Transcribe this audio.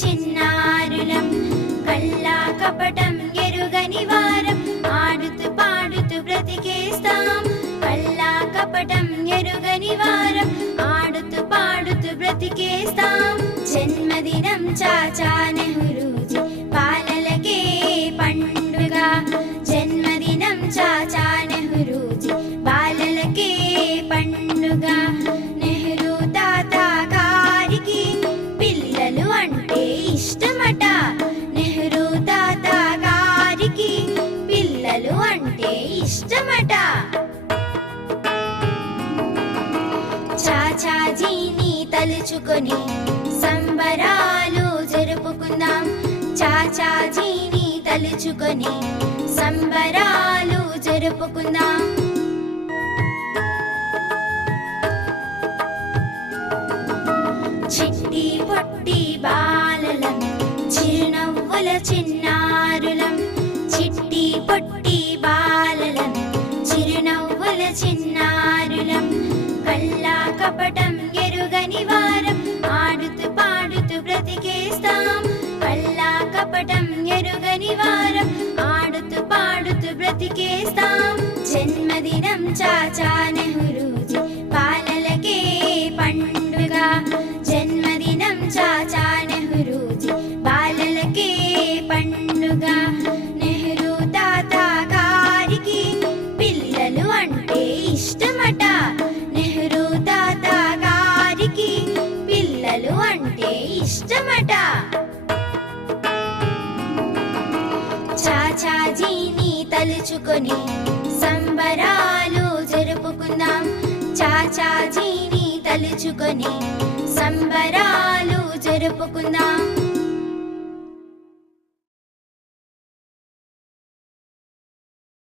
చిన్నారులం కల్లా కపటం ఎరుగని వారం ఆడుతూ పాడుతూ బ్రతికేస్తాం కల్లా కపటం ఎరుగని వారం ఆడుతూ పాడుతూ బ్రతికేస్తాం జన్మదినం చాచా నెహ్రూజీ బాలలకే పండుగ జన్మదినం చాచా నెహ్రూజీ బాలలకే పండుగ నెహ్రూ తాత గారికి పిల్లలు అంటే ఇష్టమట నెహ్రూ తాత గారికి పిల్లలు అంటే ఇష్టమట చాచాజీని తలుచుకొని సంబరాలు జరుపుకుందాం చాచాజీని తలుచుకొని సంబరాలు జరుపుకుందాం చిట్టి పొట్టి బాలలం చిరునవ్వుల చిన్నారులం చిట్టి పొట్టి బాలలం చిరునవ్వుల చిన్నారులం కల్లా కపటం ఎరుగని వారం ఆడుతూ పాడుతూ బ్రతికేస్తాం కల్లా కపటం ఎరుగని వారం ఆడుతూ పాడుతూ బ్రతికేస్తాం జన్మదినం చాచా నెహ్రూజీ బాలలకే పండుగ జన్మదినం చాచా నెహ్రూజీ బాలలకే పండుగ నెహ్రూ తాత గారికి పిల్లలు అంటే ఇష్టమట నెహ్రూ తాత గారికి పిల్లలు అంటే ఇష్టమట చాచాజీని తలుచుకొని సంబరాలు జరుపుకుందాం చాచాజీని తలుచుకొని సంబరాలు జరుపుకుందాం